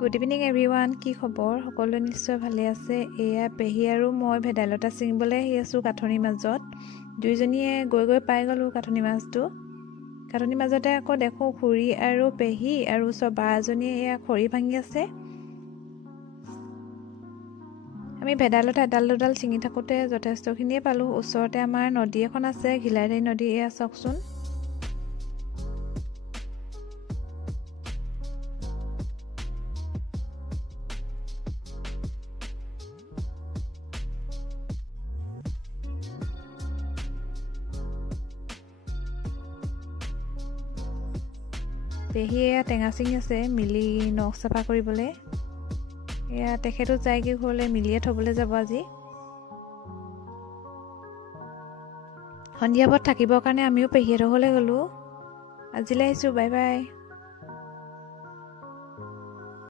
Good evening everyone. কি খবৰ? সকলোৱে নিশ্চয় ভালে আছে। এয়া পেহী আৰু মই ভেদাইলতা ছিঙিবলৈ আহি আছোঁ কাঠনিৰ মাজত। দুইজনীয়ে গৈ গৈ পাই গ'লোঁ কাঠনি মাছটো। কাঠনিৰ মাজতে আকৌ দেখোঁ খুৰী আৰু পেহী আৰু ওচৰ বা এজনীয়ে এয়া খৰি ভাঙি আছে। আমি ভেদাইলতা এডাল দুডাল ছিঙি থাকোঁতে যথেষ্টখিনিয়ে পালোঁ। ওচৰতে আমাৰ নদী এখন আছে, ঘিলাইধাৰী নদী। এয়া চাওকচোন। পেহী এয়া টেঙা ছিঙি আছে মিলি নখ চাফা কৰিবলৈ। এয়া তেখেতো যায়গৈ ঘৰলৈ, মিলিয়ে থ'বলৈ যাব আজি। সন্ধিয়া পৰত থাকিবৰ কাৰণে আমিও পেহীহঁতৰ ঘৰলৈ গ'লোঁ। আজিলৈ আহিছোঁ, বাই বাই।